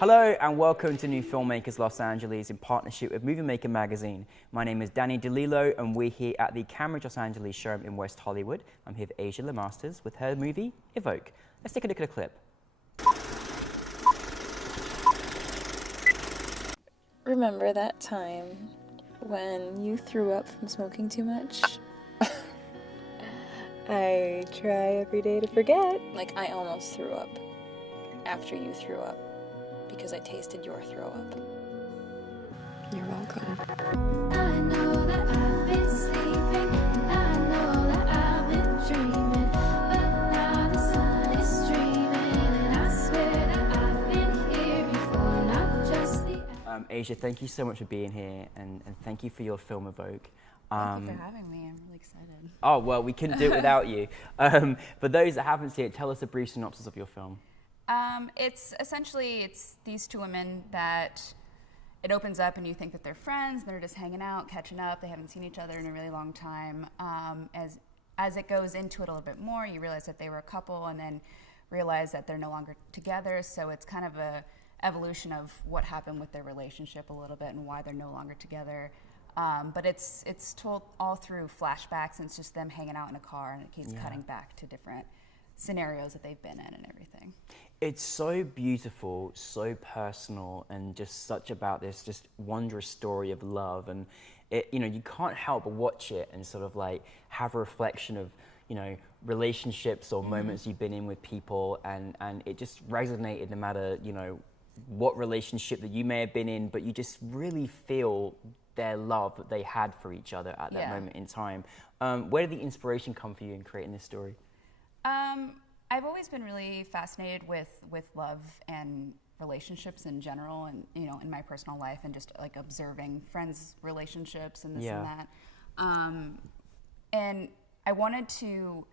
Hello and welcome to NewFilmmakers Los Angeles in partnership with Movie Maker magazine. My name is Danny DeLillo and we're here at the Cambridge Los Angeles showroom in West Hollywood. I'm here with Asia LeMasters with her movie, Evoke. Let's take a look at a clip. Remember that time when you threw up from smoking too much? I try every day to forget. Like, I almost threw up after you threw up because I tasted your throw up. You're welcome. I know that I've been sleeping, and I know that I've been dreaming, but now the sun is streaming, and I swear that I've been here before, not just the... Asia, thank you so much for being here and thank you for your film Evoke. Thank you for having me. I'm really excited. Oh, well, we couldn't do it without you. For those that haven't seen it, tell us a brief synopsis of your film. It's essentially these two women that it opens up and you think that they're friends, they're just hanging out, catching up, they haven't seen each other in a really long time. As it goes into it a little bit more, you realize that they were a couple and then realize that they're no longer together, so it's kind of a evolution of what happened with their relationship a little bit and why they're no longer together. But it's told all through flashbacks, and it's just them hanging out in a car, and it keeps cutting back to different scenarios that they've been in and everything. It's so beautiful, so personal, and just such about this just wondrous story of love. And it, you know, you can't help but watch it and sort of like have a reflection of, you know, relationships or moments you've been in with people, and it just resonated no matter, you know, what relationship that you may have been in, but you just really feel their love that they had for each other at that moment in time. Where did the inspiration come for you in creating this story? I've always been really fascinated with love and relationships in general, and you know, in my personal life, and just like observing friends' relationships and this and that. And I wanted to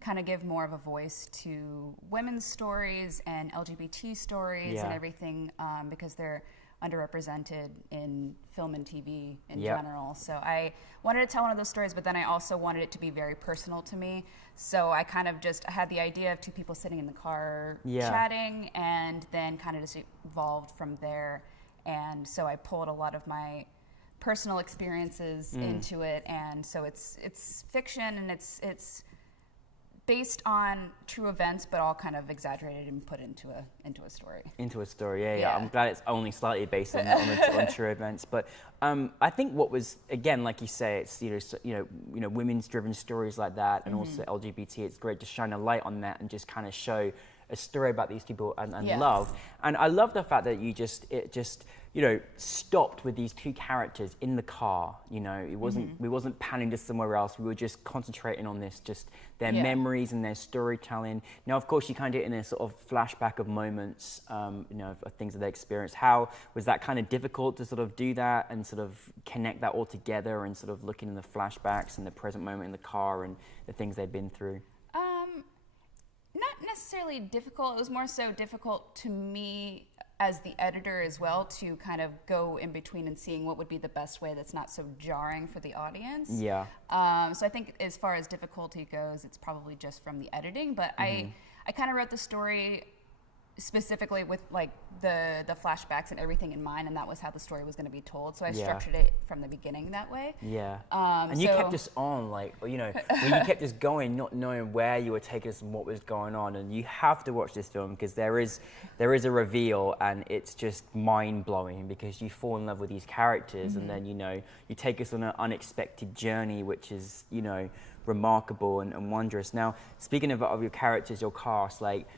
kind of give more of a voice to women's stories and LGBT stories and everything, because they're underrepresented in film and TV in general. So I wanted to tell one of those stories, but then I also wanted it to be very personal to me. So I kind of I had the idea of two people sitting in the car chatting, and then kind of just evolved from there. And so I pulled a lot of my personal experiences into it, and so it's fiction, and it's based on true events, but all kind of exaggerated and put into a story. Into a story, yeah. I'm glad it's only slightly based on true events. But I think what was, again, like you say, it's you know women's driven stories like that, and also LGBT. It's great to shine a light on that and just kind of show a story about these people and love. And I love the fact that it just you know, stopped with these two characters in the car. You know, it wasn't we wasn't panning to somewhere else. We were just concentrating on this, just their memories and their storytelling. Now, of course, you kind of get in a sort of flashback of moments, you know, of things that they experienced. How was that kind of difficult to sort of do that and sort of connect that all together and sort of looking in the flashbacks and the present moment in the car and the things they've been through? Not necessarily difficult. It was more so difficult to me as the editor as well to kind of go in between and seeing what would be the best way that's not so jarring for the audience. So I think as far as difficulty goes, it's probably just from the editing, but I kind of wrote the story specifically with like the flashbacks and everything in mind, and that was how the story was going to be told. So I structured it from the beginning that way. And you kept us on, like, you know, when you kept us going, not knowing where you were taking us and what was going on. And you have to watch this film because there is a reveal, and it's just mind blowing because you fall in love with these characters, and then you know you take us on an unexpected journey, which is, you know, remarkable and wondrous. Now, speaking of your characters, your cast, like,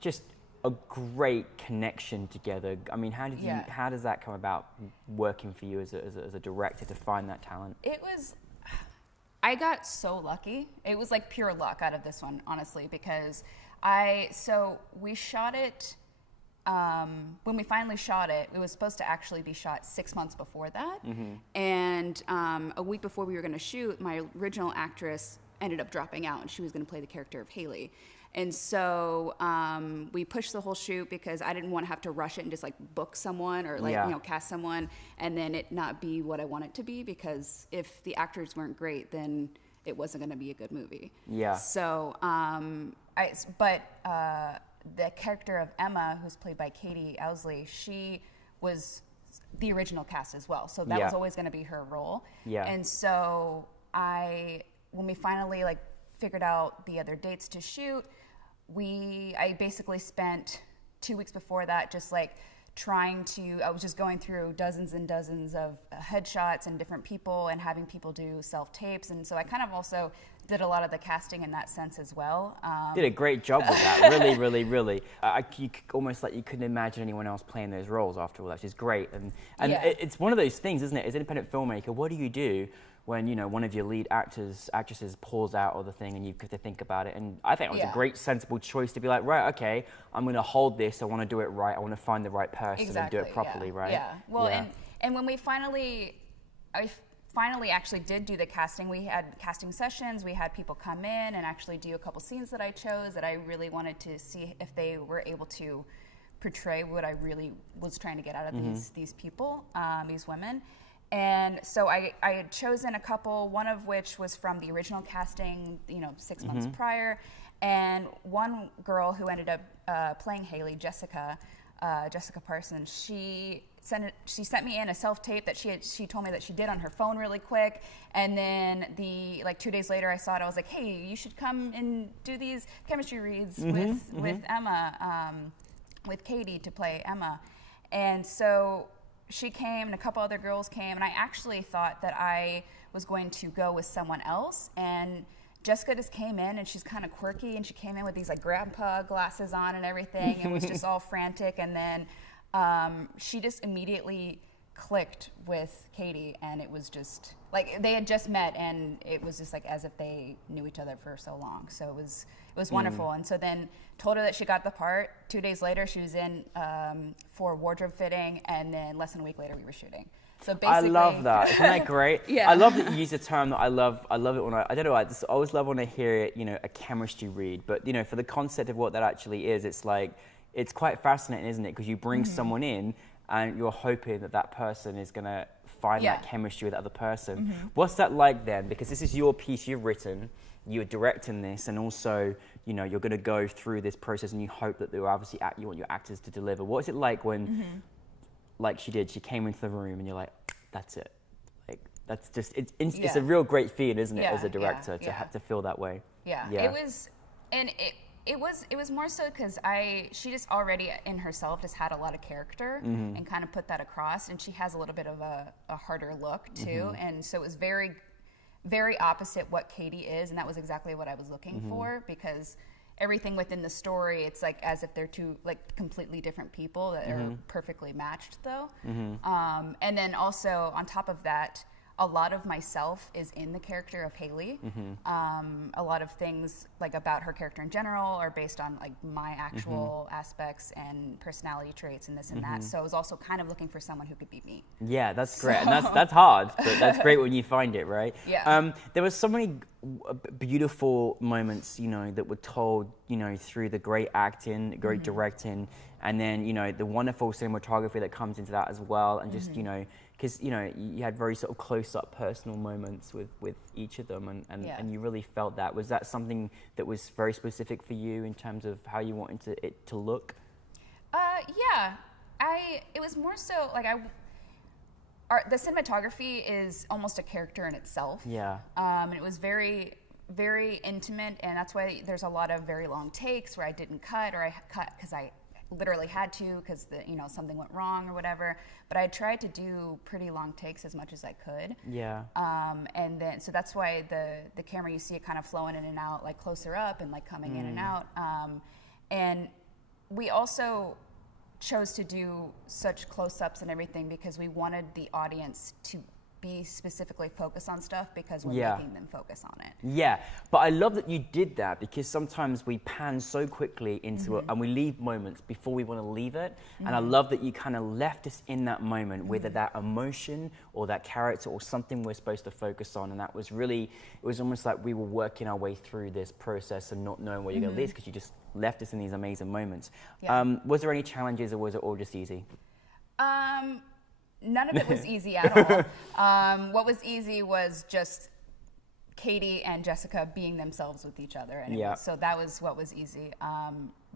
just a great connection together. I mean, how does that come about working for you as a director to find that talent? I got so lucky. It was like pure luck out of this one, honestly, because we shot it, when we finally shot it, it was supposed to actually be shot 6 months before that. And a week before we were gonna shoot, my original actress ended up dropping out, and she was gonna play the character of Haley. And so we pushed the whole shoot because I didn't want to have to rush it and just like book someone or like you know, cast someone and then it not be what I want it to be, because if the actors weren't great, then it wasn't going to be a good movie. So the character of Emma, who's played by Katie Owsley, she was the original cast as well. So that was always going to be her role. Yeah. And so when we finally like figured out the other dates to shoot, I basically spent 2 weeks before that just like I was just going through dozens and dozens of headshots and different people and having people do self-tapes. And so I kind of also did a lot of the casting in that sense as well. Did a great job with that, really, really, really. Almost like you couldn't imagine anyone else playing those roles after all that, which is great. And it's one of those things, isn't it? As an independent filmmaker, what do you do when, you know, one of your lead actresses pulls out of the thing and you have to think about it? And I think it was a great, sensible choice to be like, right, okay, I'm going to hold this. I want to do it right. I want to find the right person and do it properly, right? Yeah. Well, and when I finally actually did do the casting, we had casting sessions. We had people come in and actually do a couple scenes that I chose that I really wanted to see if they were able to portray what I really was trying to get out of these people, these women. And so I had chosen a couple, one of which was from the original casting, 6 months prior, and one girl who ended up playing Haley, Jessica Parsons. She sent me in a self-tape that she told me that she did on her phone really quick, and then 2 days later I saw it. I was like, hey, you should come and do these chemistry reads with Emma, with Katie to play Emma, and so she came and a couple other girls came, and I actually thought that I was going to go with someone else, and Jessica just came in and she's kind of quirky, and she came in with these like grandpa glasses on and everything and was just all frantic, and then she just immediately clicked with Katie, and it was just like they had just met, and it was just like as if they knew each other for so long. So it was wonderful. And so then told her that she got the part. 2 days later she was in for wardrobe fitting, and then less than a week later we were shooting. So basically, I love that. Isn't that great? Yeah. I love that you use a term that I love it when I don't know, I just always love when I hear it, a chemistry read. But for the concept of what that actually is, it's like, it's quite fascinating, isn't it? Because you bring someone in and you're hoping that person is going to find that chemistry with that other person. What's that like then? Because this is your piece you've written, you're directing this, and also, you're going to go through this process and you hope that they're obviously you want your actors to deliver. What is it like when, like she came into the room and you're like, that's it. Like, that's just, it's a real great feeling, isn't it, as a director to have to feel that way. Yeah. It was, and it was more so because she just already in herself just had a lot of character and kind of put that across, and she has a little bit of a harder look too, and so it was very, very opposite what Katie is, and that was exactly what I was looking for, because everything within the story, it's like as if they're two like completely different people that are perfectly matched though. And then also on top of that, a lot of myself is in the character of Haley. A lot of things like about her character in general are based on like my actual aspects and personality traits and this and that. So I was also kind of looking for someone who could be me. Yeah, that's great. And that's hard, but that's great when you find it, right? Yeah. There were so many beautiful moments, that were told, through the great acting, great directing, and then, the wonderful cinematography that comes into that as well. And just, because you had very sort of close-up personal moments with each of them, and you really felt that. Was that something that was very specific for you in terms of how you wanted it to look? Yeah, it was more so like the cinematography is almost a character in itself. Yeah. And it was very, very intimate, and that's why there's a lot of very long takes where I didn't cut, or I cut because I literally had to because something went wrong or whatever. But I tried to do pretty long takes as much as I could. Yeah. And then so that's why the camera, you see it kind of flowing in and out, like closer up and like coming in and out. And we also chose to do such close-ups and everything because we wanted the audience to be specifically focused on stuff because we're making them focus on it. Yeah, but I love that you did that because sometimes we pan so quickly into it and we leave moments before we want to leave it. And I love that you kind of left us in that moment, whether that emotion or that character or something we're supposed to focus on. And that was really, it was almost like we were working our way through this process and not knowing where you're going to lead because you just left us in these amazing moments. Yeah. Was there any challenges or was it all just easy? None of it was easy at all. What was easy was just Katie and Jessica being themselves with each other, and so that was what was easy.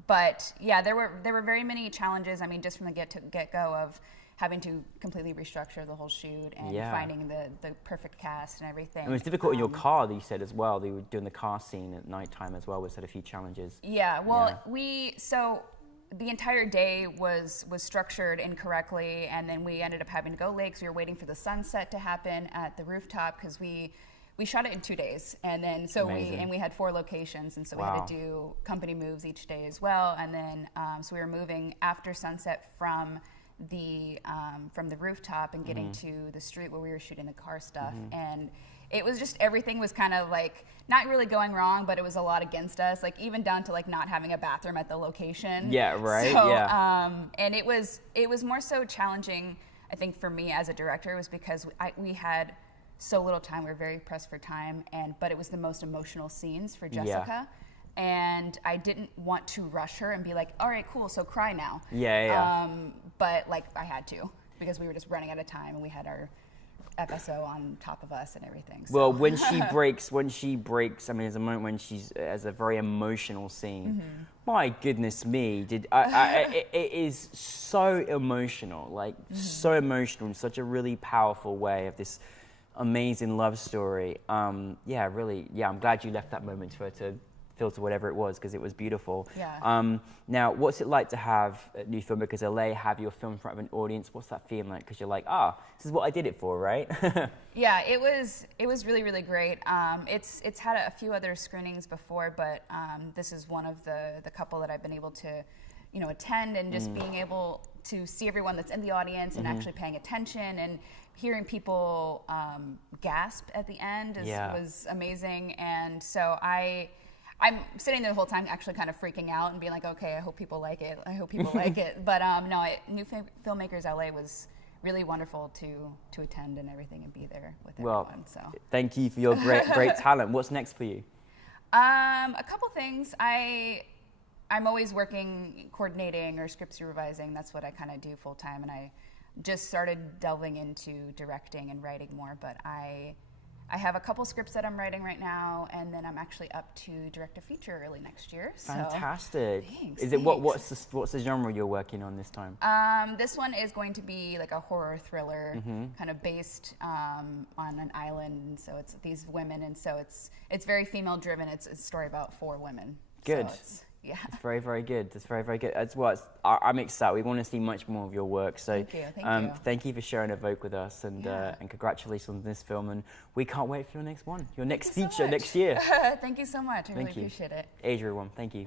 But yeah, there were very many challenges. I mean, just from the get-go of having to completely restructure the whole shoot and finding the perfect cast and everything. It was difficult in your car, that you said as well. They were doing the car scene at nighttime as well. We had a few challenges. Yeah, well, so the entire day was structured incorrectly, and then we ended up having to go late because we were waiting for the sunset to happen at the rooftop, because we shot it in 2 days, and then we had 4 locations, and so we had to do company moves each day as well, and then so we were moving after sunset from the rooftop and getting to the street where we were shooting the car stuff, and it was just, everything was kind of like not really going wrong, but it was a lot against us, like even down to like not having a bathroom at the location. Yeah, right. So, yeah. And it was more so challenging, I think, for me as a director, was because we had so little time. We were very pressed for time, but it was the most emotional scenes for Jessica. Yeah. And I didn't want to rush her and be like, all right, cool, so cry now. Yeah. But like I had to, because we were just running out of time, and we had our FSO on top of us and everything. So. Well, when she breaks, I mean, there's a moment when she's has a very emotional scene. My goodness me, it is so emotional, like so emotional in such a really powerful way, of this amazing love story. Really, I'm glad you left that moment for her to filter whatever it was, because it was beautiful. Yeah. Now, what's it like to have New Filmmakers LA, have your film in front of an audience? What's that feeling like? Because you're like, this is what I did it for, right? Yeah, it was really, really great. It's had a few other screenings before, but this is one of the couple that I've been able to, attend, and just being able to see everyone that's in the audience and actually paying attention, and hearing people gasp at the end was amazing. And so I'm sitting there the whole time actually kind of freaking out and being like, okay, I hope people like it. But New Filmmakers LA was really wonderful to attend and everything, and be there with everyone. So thank you for your great talent. What's next for you? A couple things. I'm always working, coordinating or script supervising. That's what I kind of do full time, and I just started delving into directing and writing more. But I have a couple scripts that I'm writing right now, and then I'm actually up to direct a feature early next year. Fantastic. So, thanks. Is it what's the genre you're working on this time? This one is going to be like a horror thriller, kind of based on an island. And so it's these women, and so it's very female driven. It's a story about 4 women. Good. So yeah. It's very, very good. It's very, very good. I'm excited. We want to see much more of your work. So thank you for sharing Evoke with us, and congratulations on this film. And we can't wait for your next one, your next feature next year. Thank you so much. I really appreciate it. Adria, thank you.